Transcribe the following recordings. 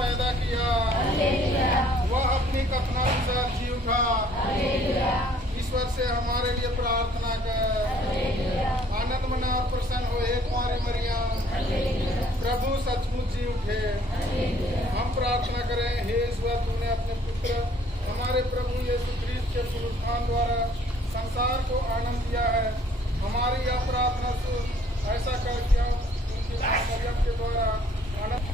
पैदा किया, वह अपनी कथनानुसार जी उठा। ईश्वर से हमारे लिए प्रार्थना कर। आनंद मना और प्रसन्न हो हे कुंवारी मरियम, प्रभु सचमुच जी उठे। हम प्रार्थना करें, हे ईश्वर, तूने अपने पुत्र हमारे प्रभु यीशु ख्रीस्त के पुनरुत्थान द्वारा संसार को आनंद दिया है। हमारी यह प्रार्थना सुन, ऐसा कर क्या उनकी मां मरियम के द्वारा आनंद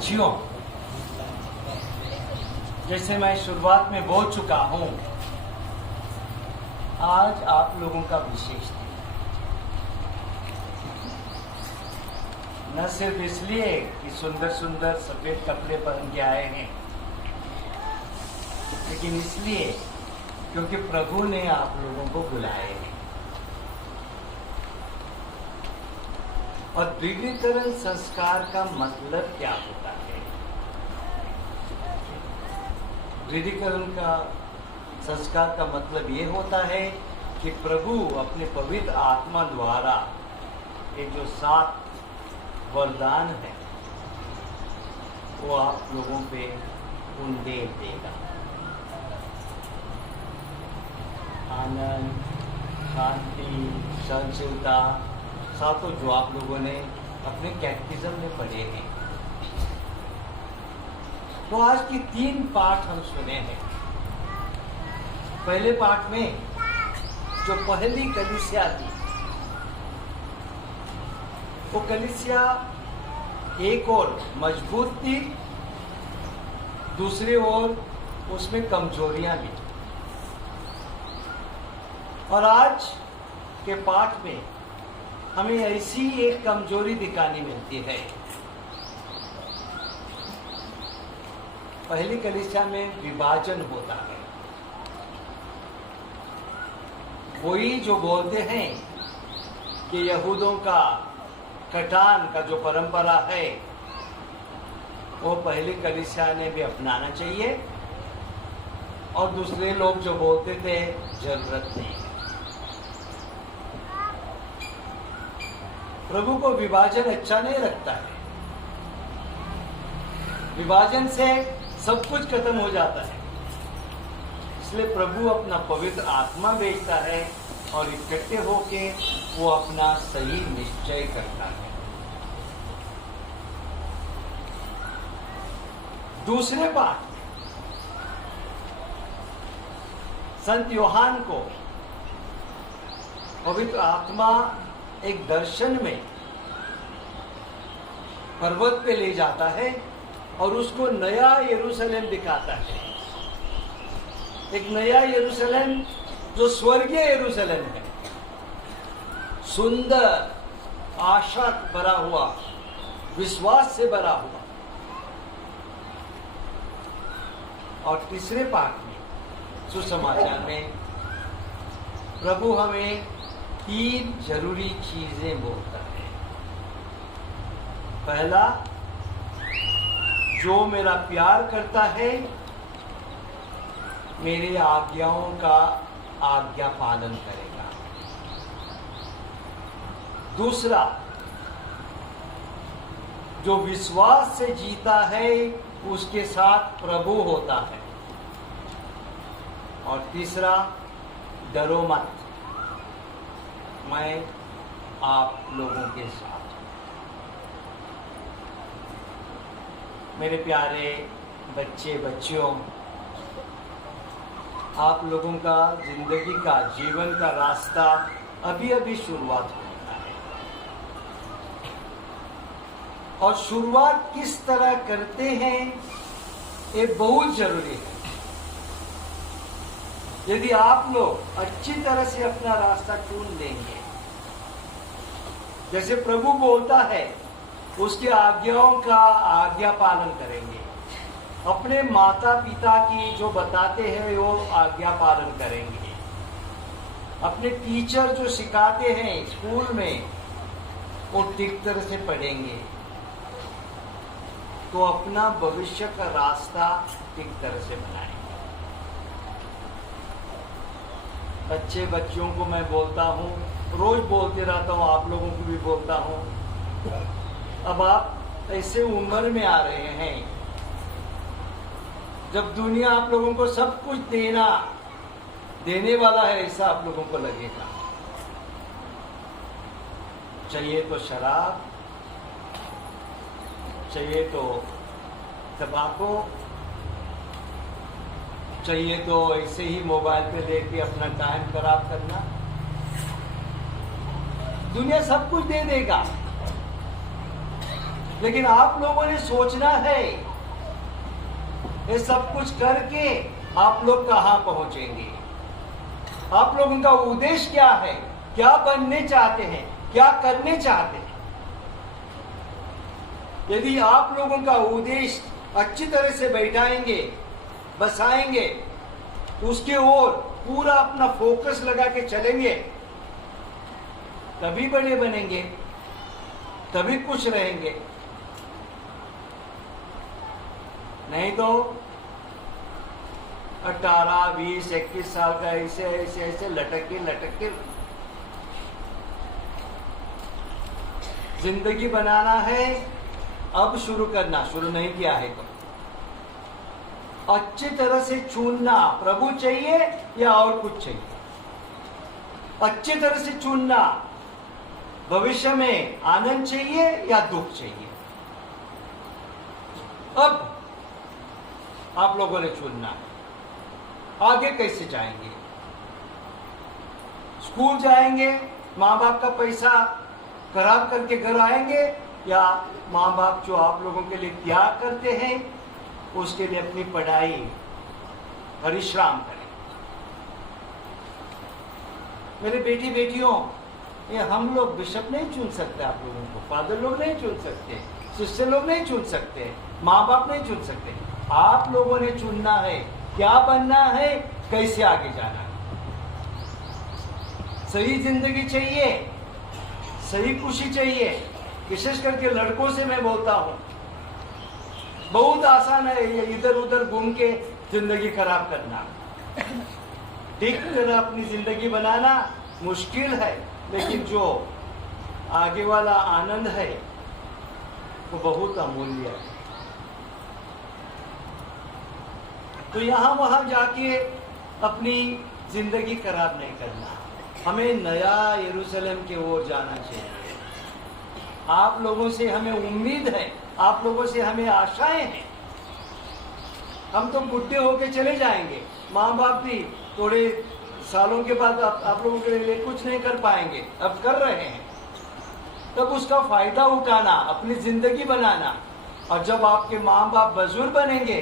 बच्चियों, जैसे मैं शुरुआत में बोल चुका हूं, आज आप लोगों का विशेष दिन, न सिर्फ इसलिए कि सुंदर सुंदर सफेद कपड़े पहन के आए हैं, लेकिन इसलिए क्योंकि प्रभु ने आप लोगों को बुलाए हैं। और द्वितीयकरण संस्कार का मतलब क्या होता है? द्वितीयकरण का संस्कार का मतलब ये होता है कि प्रभु अपने पवित्र आत्मा द्वारा ये जो 7 वरदान है वो आप लोगों पे उंडेल देगा। आनंद, शांति, सहनशीलता, सातों जो आप लोगों ने अपने कैटेकिज्म में पढ़े हैं। तो आज की 3 पाठ हम सुने हैं। पहले पाठ में जो पहली कलीसिया थी, वो कलीसिया एक और मजबूत थी, दूसरी ओर उसमें कमजोरियां भी। और आज के पाठ में हमें ऐसी एक कमजोरी दिखानी मिलती है। पहली कलीसिया में विभाजन होता है। वही जो बोलते हैं कि यहूदों का कटान का जो परंपरा है वो पहली कलीसिया ने भी अपनाना चाहिए, और दूसरे लोग जो बोलते थे जरूरत नहीं। प्रभु को विभाजन अच्छा नहीं लगता है। विभाजन से सब कुछ खत्म हो जाता है। इसलिए प्रभु अपना पवित्र आत्मा भेजता है और इकट्ठे होके वो अपना सही निश्चय करता है। दूसरे बात, संत यूहान को पवित्र आत्मा एक दर्शन में पर्वत पे ले जाता है और उसको नया यरूशलेम दिखाता है। एक नया यरूशलेम जो स्वर्गीय यरूशलेम है, सुंदर, आशा भरा हुआ, विश्वास से भरा हुआ। और तीसरे पाठ में सुसमाचार में प्रभु हमें 3 जरूरी चीजें बोलता है। पहला, जो मेरा प्यार करता है मेरी आज्ञाओं का आज्ञा पालन करेगा। दूसरा, जो विश्वास से जीता है उसके साथ प्रभु होता है। और तीसरा, डरो मत, मैं आप लोगों के साथ हूं। मेरे प्यारे बच्चे बच्चियों, आप लोगों का जिंदगी का, जीवन का रास्ता अभी अभी शुरुआत होता है। और शुरुआत किस तरह करते हैं ये बहुत जरूरी है। यदि आप लोग अच्छी तरह से अपना रास्ता चुन लेंगे, जैसे प्रभु बोलता है, उसकी आज्ञाओं का आज्ञा पालन करेंगे, अपने माता पिता की जो बताते हैं वो आज्ञा पालन करेंगे, अपने टीचर जो सिखाते हैं स्कूल में वो ठीक तरह से पढ़ेंगे, तो अपना भविष्य का रास्ता ठीक तरह से बनाएंगे। बच्चे बच्चियों को मैं बोलता हूँ, रोज बोलते रहता हूँ, आप लोगों को भी बोलता हूँ। अब आप ऐसे उम्र में आ रहे हैं जब दुनिया आप लोगों को सब कुछ देने वाला है, ऐसा आप लोगों को लगेगा। चाहिए तो शराब, चाहिए तो तंबाकू, चाहिए तो ऐसे ही मोबाइल पे लेके अपना टाइम खराब करना। दुनिया सब कुछ दे देगा, लेकिन आप लोगों ने सोचना है ये सब कुछ करके आप लोग कहां पहुंचेंगे, आप लोगों का उद्देश्य क्या है, क्या बनने चाहते हैं, क्या करने चाहते हैं। यदि आप लोगों का उद्देश्य अच्छी तरह से बैठाएंगे, बसाएंगे, उसके ओर पूरा अपना फोकस लगा के चलेंगे, तभी बड़े बनेंगे, तभी खुश रहेंगे। नहीं तो 18, 20, 21 साल का ऐसे ऐसे ऐसे लटक के जिंदगी बनाना है। अब शुरू करना, शुरू नहीं किया है तो अच्छी तरह से चुनना, प्रभु चाहिए या और कुछ चाहिए। अच्छी तरह से चुनना, भविष्य में आनंद चाहिए या दुख चाहिए। अब आप लोगों ने चुनना है, आगे कैसे जाएंगे। स्कूल जाएंगे, माँ बाप का पैसा खराब करके घर आएंगे, या माँ बाप जो आप लोगों के लिए त्याग करते हैं उसके लिए अपनी पढ़ाई परिश्रम करें। मेरे बेटी बेटियों, ये हम लोग बिशप नहीं चुन सकते, आप लोगों को फादर लोग नहीं चुन सकते, सिस्टर लोग नहीं चुन सकते, माँ बाप नहीं चुन सकते। आप लोगों ने चुनना है, क्या बनना है, कैसे आगे जाना है। सही जिंदगी चाहिए, सही खुशी चाहिए। विशेष करके लड़कों से मैं बोलता हूं, बहुत आसान है ये इधर उधर घूम के जिंदगी खराब करना। ठीक तरह अपनी जिंदगी बनाना मुश्किल है, लेकिन जो आगे वाला आनंद है वो बहुत अमूल्य है। तो यहां वहां जाके अपनी जिंदगी खराब नहीं करना, हमें नया यरूशलेम की ओर जाना चाहिए। आप लोगों से हमें उम्मीद है, आप लोगों से हमें आशाएं हैं। हम तो बुढ़े होके चले जाएंगे, माँ बाप भी थोड़े सालों के बाद आप लोगों के लिए कुछ नहीं कर पाएंगे, अब कर रहे हैं। तब उसका फायदा उठाना, अपनी जिंदगी बनाना, और जब आपके माँ बाप बुजुर्ग बनेंगे,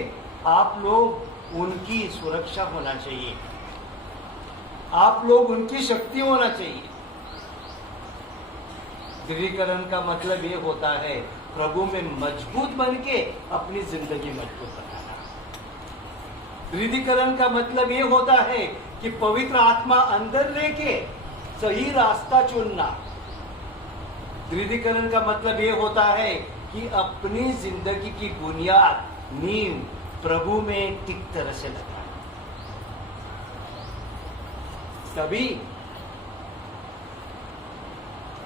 आप लोग उनकी सुरक्षा होना चाहिए, आप लोग उनकी शक्ति होना चाहिए। दृढ़ीकरण का मतलब ये होता है प्रभु में मजबूत बन के अपनी जिंदगी मजबूत बनाना। दृढ़ीकरण का मतलब ये होता है कि पवित्र आत्मा अंदर लेके सही रास्ता चुनना। दृढ़ीकरण का मतलब ये होता है कि अपनी जिंदगी की बुनियाद, नींव प्रभु में ठीक तरह से लगाना। तभी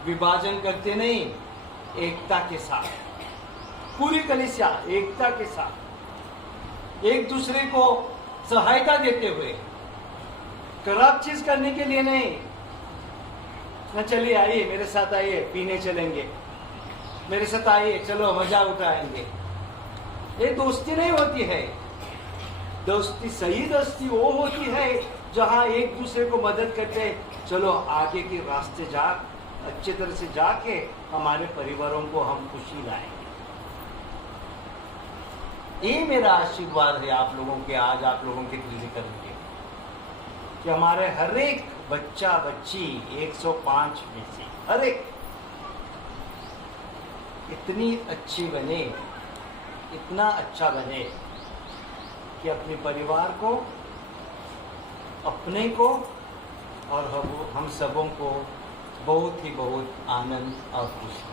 विभाजन करते नहीं, एकता के साथ, पूरी कलीसिया एकता के साथ एक दूसरे को सहायता देते हुए, खराब चीज करने के लिए नहीं। न चलिए आइए मेरे साथ, आइए पीने चलेंगे, मेरे साथ आइए चलो मजा उठाएंगे। ये दोस्ती नहीं होती है। दोस्ती, सही दोस्ती वो होती है जहां एक दूसरे को मदद करते, चलो आगे के रास्ते जा, अच्छे तरह से जाके हमारे परिवारों को हम खुशी लाएंगे। ये मेरा आशीर्वाद है आप लोगों के, आज आप लोगों के दृढ़ीकरण के, कि हमारे हर एक बच्चा बच्ची 105 में से हर एक इतनी अच्छी बने, इतना अच्छा बने कि अपने परिवार को, अपने को और हम सबों को बहुत ही बहुत आनंद और खुशी।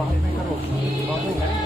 बाद में करो, बाद में करें।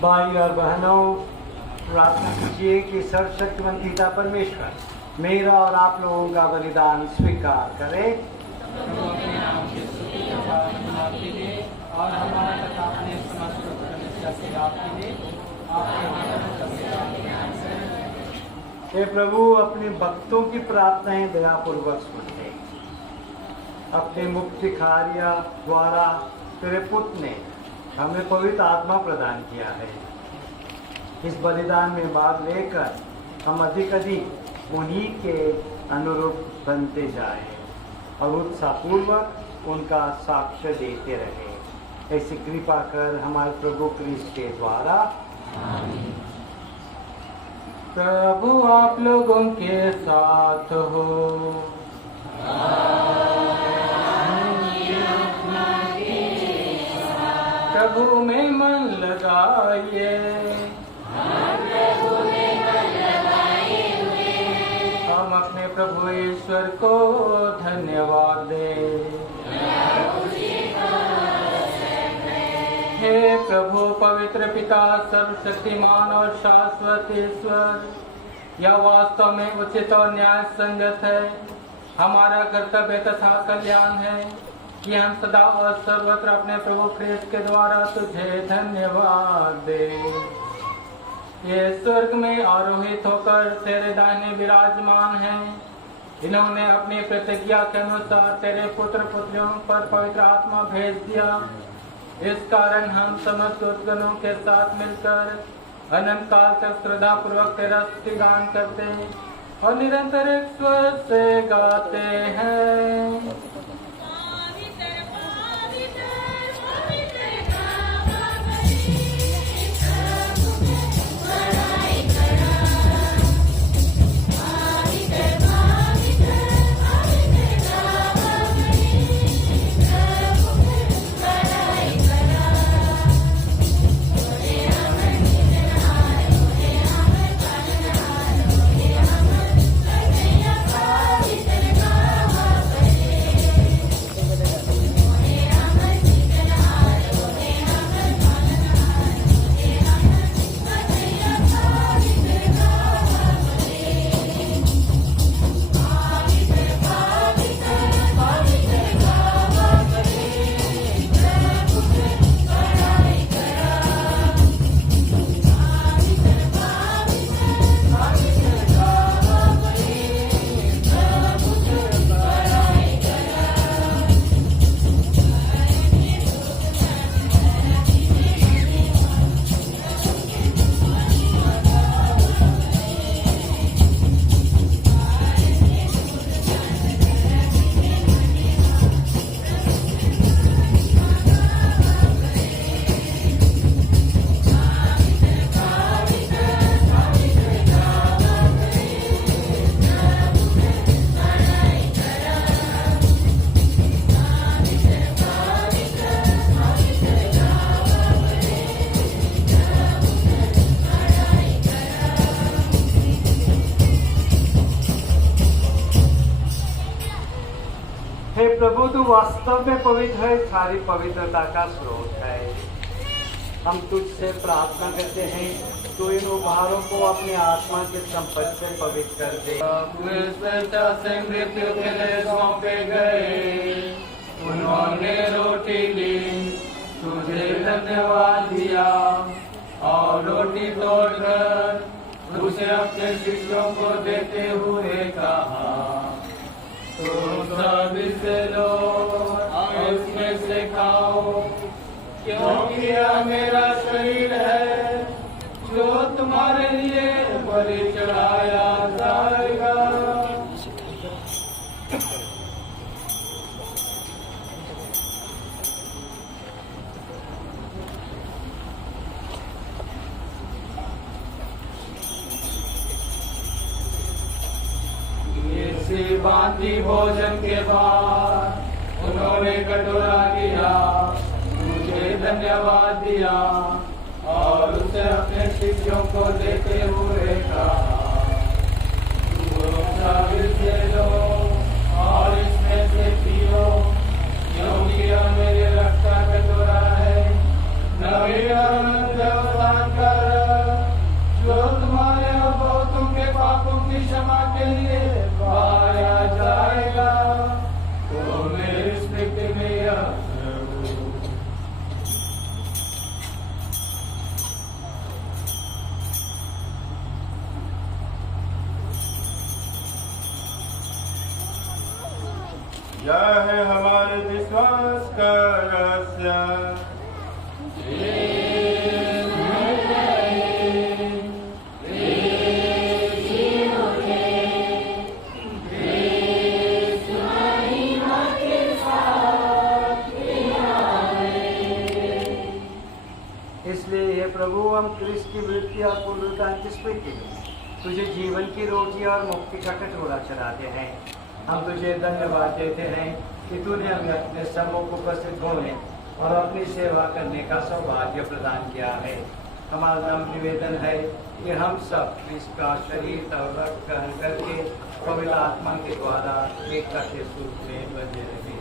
भाई और बहनों, प्रार्थना कीजिए कि सर्वशक्तिमान पिता परमेश्वर मेरा और आप लोगों का बलिदान स्वीकार करे और हमारा तथा अपने समस्त से आपके लिए हे प्रभु, अपने भक्तों की प्रार्थनाएं दयापूर्वक सुन ले। अपने मुक्ति कार्य द्वारा तेरे पुत्र ने हमें पवित्र आत्मा प्रदान किया है। इस बलिदान में भाग लेकर हम अधिक अधिक उन्हीं के अनुरूप बनते जाएं और उत्साहपूर्वक उनका साक्ष्य देते रहे। ऐसी कृपा कर हमारे प्रभु क्रिस्ट के द्वारा। प्रभु आप लोगों के साथ हो। प्रभु में मन लगाइए। हम अपने प्रभु ईश्वर को धन्यवाद दें। हे प्रभु पवित्र पिता, सर्वशक्तिमान और शाश्वत ईश्वर, यह वास्तव में उचित और न्याय संगत है, हमारा कर्तव्य तथा कल्याण है कि हम सदा और सर्वत्र अपने प्रभु ख्रीस्त के द्वारा तुझे धन्यवाद दे। ये स्वर्ग में आरोहित होकर तेरे दाहिने विराजमान हैं। इन्होंने अपनी प्रतिज्ञा के अनुसार तेरे पुत्र पुत्रियों पर पवित्र आत्मा भेज दिया। इस कारण हम समस्त दुर्गणों के साथ मिलकर अनंत काल तक श्रद्धा पूर्वक तेरा स्तुतिगान करते हैं और निरंतर एक स्वर से गाते हैं। हे प्रभु, तू वास्तव में पवित्र है, सारी पवित्रता का स्रोत है। हम तुझसे प्रार्थना करते हैं, तू इन उपहारों को अपने आत्मा के संपर्क से पवित्र कर दे। से मृत्यु के लिए सौंपे गए, उन्होंने रोटी ली, तुझे धन्यवाद दिया और रोटी तोड़कर उसे अपने शिष्यों को देते हुए कहा, तो सब इसे लो और इसमें से खाओ, क्योंकि यह मेरा शरीर है जो तुम्हारे लिए बलि चढ़ाया जाएगा। इसी भांति भोजन के बाद उन्होंने कटोरा लिया, मुझे धन्यवाद दिया और उसे अपने शिष्यों को देते हुए कहा, सब इसे लो और इसमें से पियो, क्योंकि यह मेरे रक्त का कटोरा है, नवीन और अनंत व्यवधान का रक्त, जो तुम्हारे और बहुतों के पापों की क्षमा के लिए बहाया जाएगा। तो मेरी स्मृति में यह यह है हमारे विश्वास का रहस्य। इसलिए हे प्रभु, हम क्रिस्त की मृत्यु और पुनरुत्थान की स्मृति में तुझे जीवन की रोटी और मुक्ति का कटोरा चढ़ाते हैं। हम तुझे धन्यवाद देते हैं कि तूने हमें अपने समूह को प्रसिद्ध होने और अपनी सेवा करने का सौभाग्य प्रदान किया है। हमारा नाम निवेदन है कि हम सब इसका शरीर और रक्त ग्रहण करके पवित्र आत्मा के द्वारा एकता के सूत्र में बंधे रहे।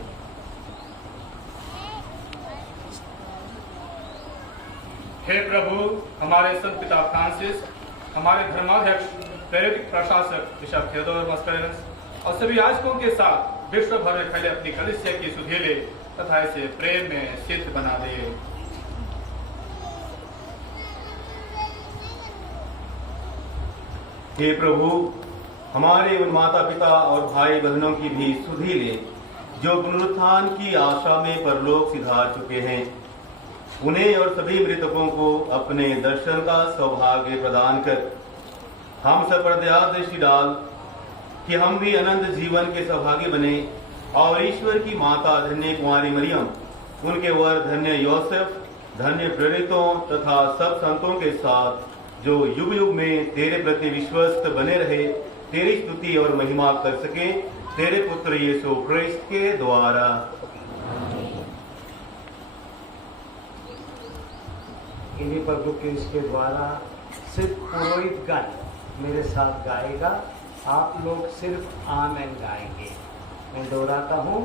हे प्रभु, हमारे संत पिता फ्रांसिस, हमारे धर्माध्यक्ष प्रेरित प्रशासक बिशप थियोडोर मस्करेनस और सभी याजकों के साथ विश्व भर में फैले अपनी कलीसिया की सुधीले तथा इसे प्रेम में सिद्ध बना दे। हे प्रभु, हमारे उन माता पिता और भाई बहनों की भी सुधि ले जो पुनरुत्थान की आशा में परलोक सिधार चुके हैं। उन्हें और सभी मृतकों को अपने दर्शन का सौभाग्य प्रदान कर हम सब पर दया दृष्टि डाल कि हम भी अनंत जीवन के सौभाग्य बने और ईश्वर की माता धन्य कुंवारी मरियम, उनके वर धन्य योसेफ, धन्य प्रेरितों तथा सब संतों के साथ जो युग युग में तेरे प्रति विश्वस्त बने रहे, तेरी स्तुति और महिमा कर सके, तेरे पुत्र यीशु ख्रिस्त के द्वारा। इन्हीं प्रभु के इसके द्वारा सिर्फ पुरोहित गण मेरे साथ गाएगा, आप लोग सिर्फ आमेन गाएंगे। मैं दोहराता हूँ,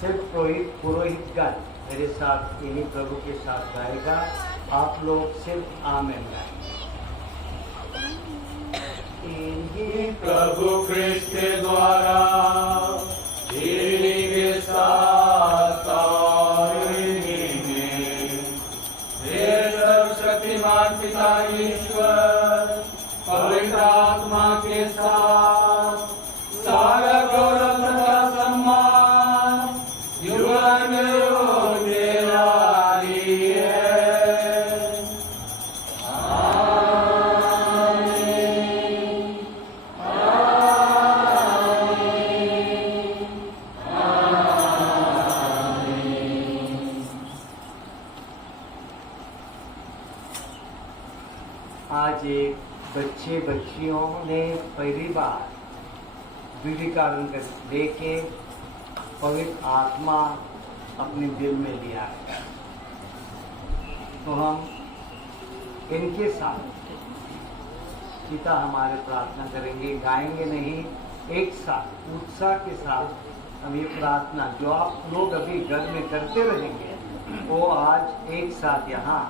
सिर्फ पुरोहित गण मेरे साथ इन्हीं प्रभु के साथ गाएगा, आप लोग सिर्फ आमेन गाएंगे। प्रभु ख्रिस्त के द्वारा इन्हीं के साथ और इन्हीं में हे सर्वशक्तिमान पिता ईश्वर पवित्र आत्मा के साथ सारा गौरव तथा सम्मान युगन युग तेरा ही है। आज एक बच्चे बच्चियों ने पहली बार विधि कारण लेके पवित्र आत्मा अपने दिल में लिया है, तो हम इनके साथ पिता हमारे प्रार्थना करेंगे, गाएंगे नहीं, एक साथ उत्साह के साथ हम ये प्रार्थना जो आप लोग अभी घर में करते रहेंगे वो आज एक साथ यहाँ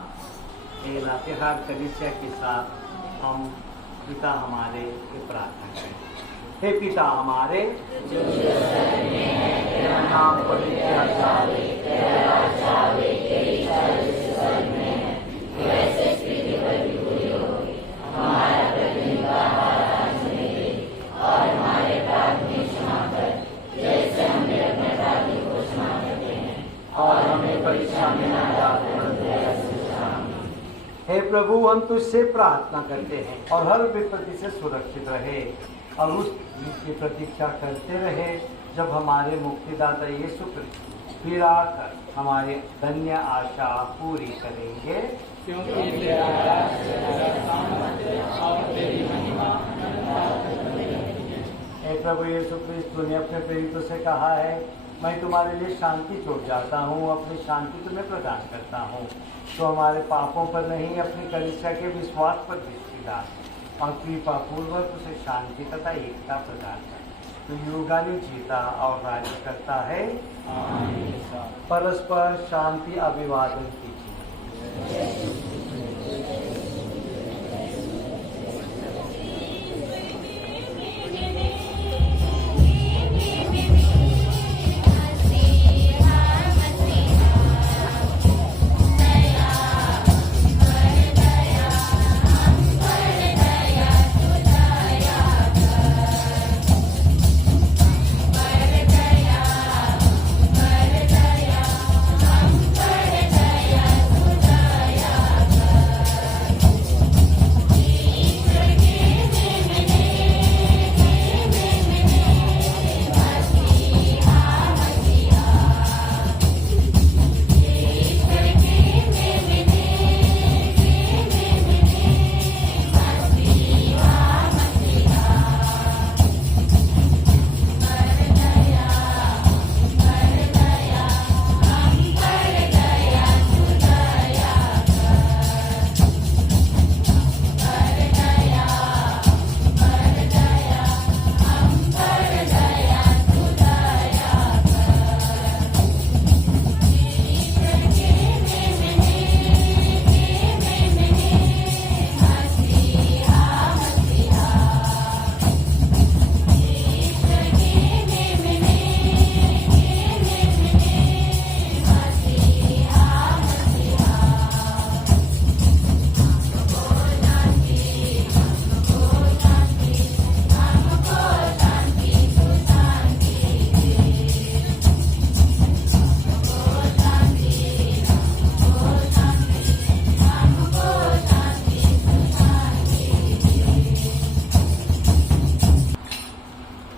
लातेहार कलीसिया के साथ हम पिता हमारे की प्रार्थना करें। हे पिता हमारे, तेरा नाम पवित्र जावे, तेरा राज्य आवे, तेरी इच्छा जैसे स्वर्ग में है वैसे पृथ्वी पर भी पूरी होगी। हमारा प्रतिदिन का आहार आज हमें दे और हमारे अपराध भी क्षमा कर जैसे हमने अपने अपराधी को क्षमा करते हैं, और हमें परीक्षा में न डाल हे प्रभु, हम तुझसे प्रार्थना करते हैं और हर विपत्ति से सुरक्षित रहे और उस की प्रतीक्षा करते रहे जब हमारे मुक्तिदाता यीशु क्रिस्त फिर आकर हमारे धन्य आशा पूरी करेंगे, क्योंकि तेरा राज्य और तेरी महिमा। हे प्रभु यीशु क्रिस्त, तूने अपने प्रेरितों से कहा है, मैं तुम्हारे लिए शांति छोड़ जाता हूँ, अपनी शांति तुम्हें प्रदान करता हूँ। तो हमारे पापों पर नहीं, अपनी कलीसिया के विश्वास पर दृष्टि डाल और कृपा पूर्वक उसे शांति तथा एकता प्रदान कर। तो युगानुयुग जीता और राज्य करता है, परस्पर शांति अभिवादन कीजिए।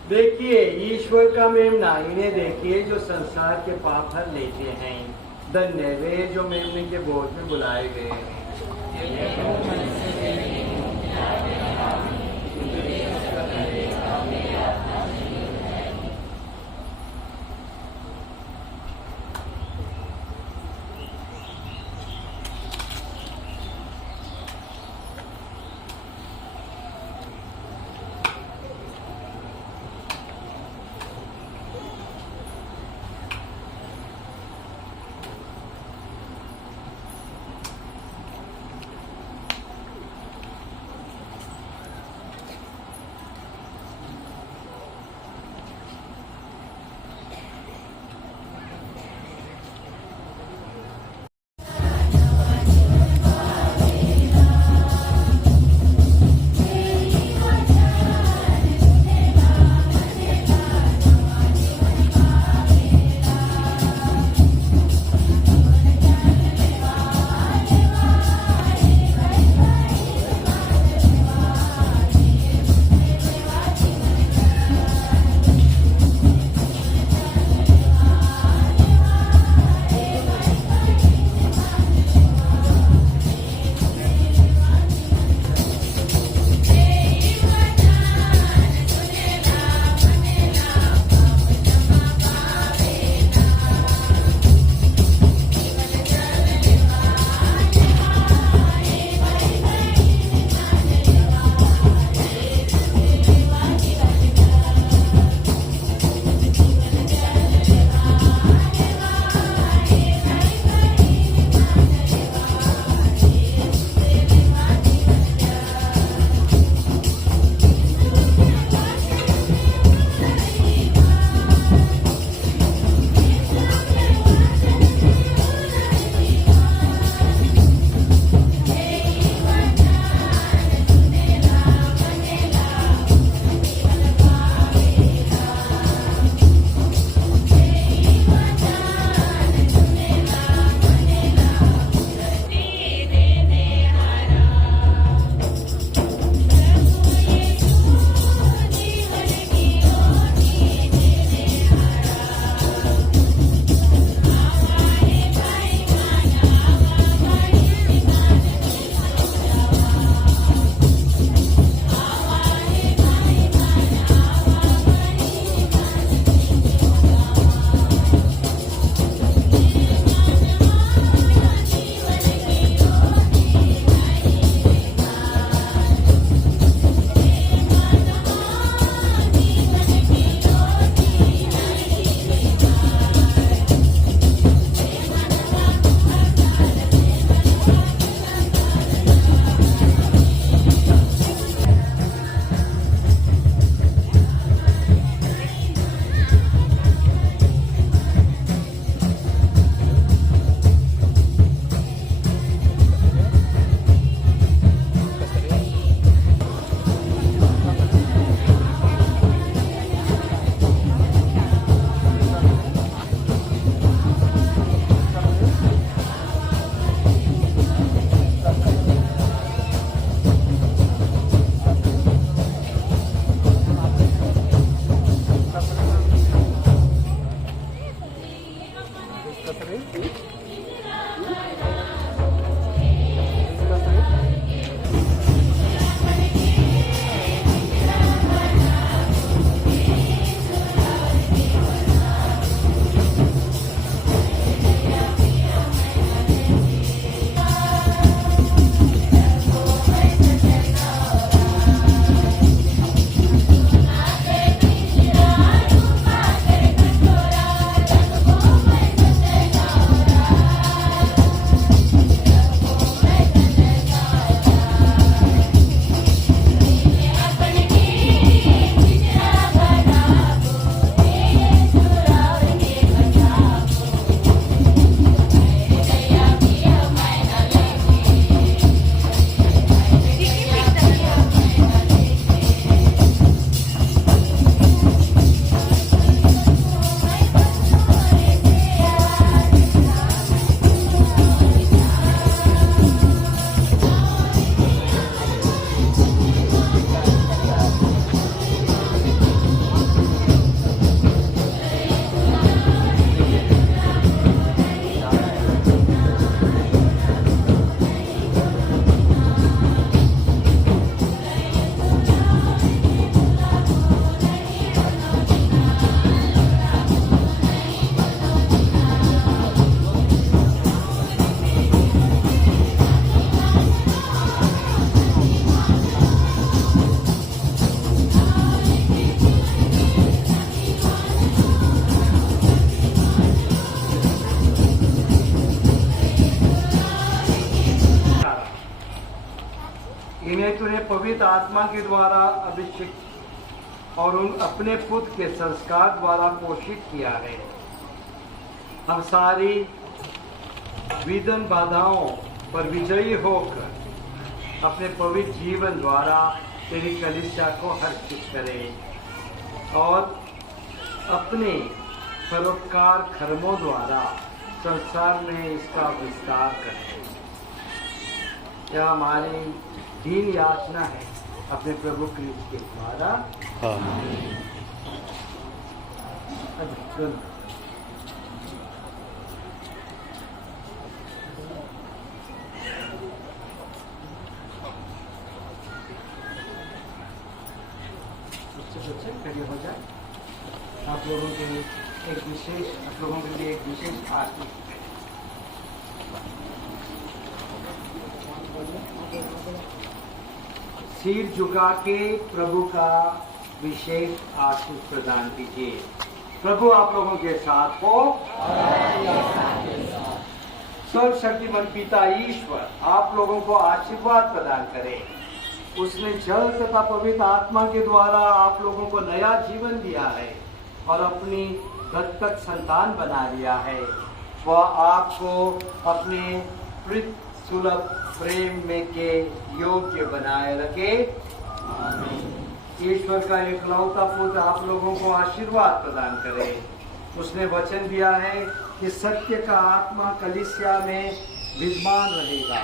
देखिए ईश्वर का मेमना, इन्हें देखिए जो संसार के पाप हर लेते हैं। धन्य वे जो मेमने के बोझ में बुलाए गए हैं। पवित्र आत्मा के द्वारा अभिषेक और उन अपने पुत्र के संस्कार द्वारा पोषित किया है। हम सारी विघ्न बाधाओं पर विजयी होकर अपने पवित्र जीवन द्वारा तेरी कलीसिया को हर्षित करें और अपने परोपकार कर्मों द्वारा संसार में इसका विस्तार करें। यह हमारी दीन याचना है अपने प्रभु क्रिस्त के द्वारा। खड़े हो जाए। आप लोगों के लिए एक विशेष आरती सिर झुका के प्रभु का विशेष आशीष प्रदान कीजिए। प्रभु आप लोगों के साथ हो। सर्वशक्तिमान पिता ईश्वर आप लोगों को आशीर्वाद प्रदान करे। उसने जल तथा पवित्र आत्मा के द्वारा आप लोगों को नया जीवन दिया है और अपनी दत्तक संतान बना लिया है। वह आपको अपने प्रीत सुलभ प्रेम में के योग्य बनाए रखे। ईश्वर का एकलौता पुत्र आप लोगों को आशीर्वाद प्रदान करे। उसने वचन दिया है कि सत्य का आत्मा कलीसिया में विद्यमान रहेगा।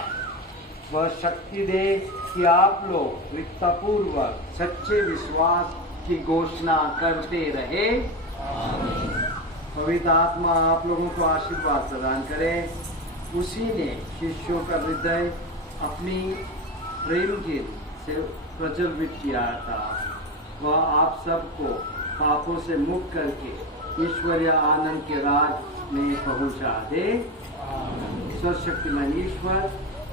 वह शक्ति दे कि आप लोग वित्तपूर्वक सच्चे विश्वास की घोषणा करते रहे। पवित्र आत्मा आप लोगों को आशीर्वाद प्रदान करे। उसी ने शिष्यों का हृदय अपनी प्रेम गीत से प्रज्वलित किया था। वह आप सबको पापों से मुक्त करके ईश्वरीय आनंद के राज में पहुंचा दे। सर्वशक्तिमान ईश्वर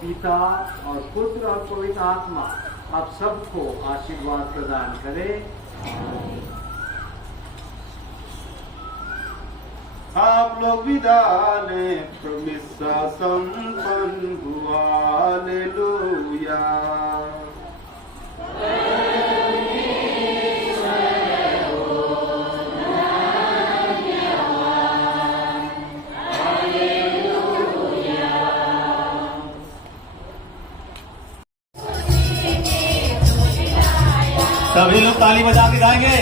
पिता और पुत्र और पवित्र आत्मा आप सबको आशीर्वाद प्रदान करे। आप लोग विदा लें, प्रमिसा संपन्न हुआ। हालेलुया। सभी लोग ताली बजा के गाएंगे।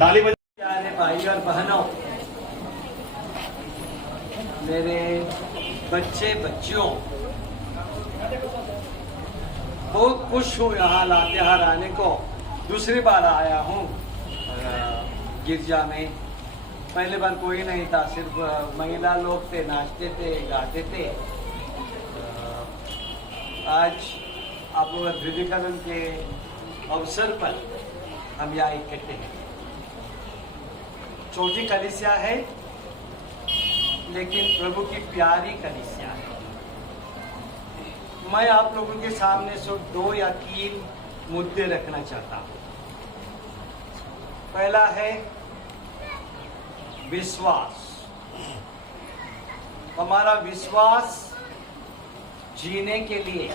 ताली बजा। प्यारे भाई और बहनों, मेरे बच्चे बच्चियों, बहुत खुश हूँ यहाँ लातेहार आने को। दूसरी बार आया हूँ गिरजा में। पहले बार कोई नहीं था, सिर्फ महिला लोग थे, नाचते थे, गाते थे। आज आप लोग ध्रुवीकरण के अवसर पर हम यहाँ इकट्ठे हैं। छोटी कलीसिया है, लेकिन प्रभु की प्यारी कलीसिया है। मैं आप लोगों के सामने सिर्फ 2 या 3 मुद्दे रखना चाहता हूँ। पहला है विश्वास। हमारा विश्वास जीने के लिए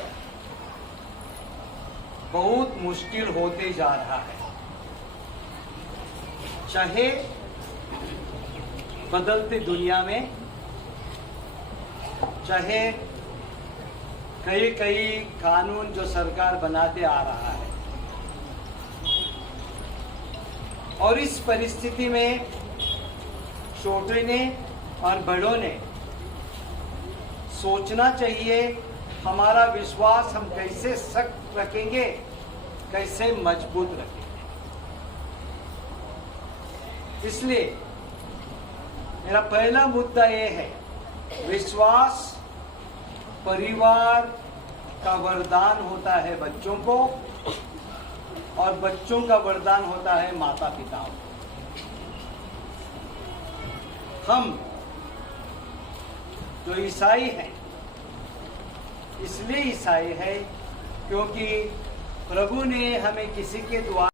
बहुत मुश्किल होते जा रहा है। चाहे बदलती दुनिया में, चाहे कई कानून जो सरकार बनाते आ रहा है, और इस परिस्थिति में छोटे ने और बड़ों ने सोचना चाहिए हमारा विश्वास हम कैसे सख्त रखेंगे, कैसे मजबूत रखेंगे। इसलिए मेरा पहला मुद्दा ये है, विश्वास परिवार का वरदान होता है बच्चों को, और बच्चों का वरदान होता है माता पिताओं को। हम जो ईसाई हैं, इसलिए ईसाई है क्योंकि प्रभु ने हमें किसी के द्वारा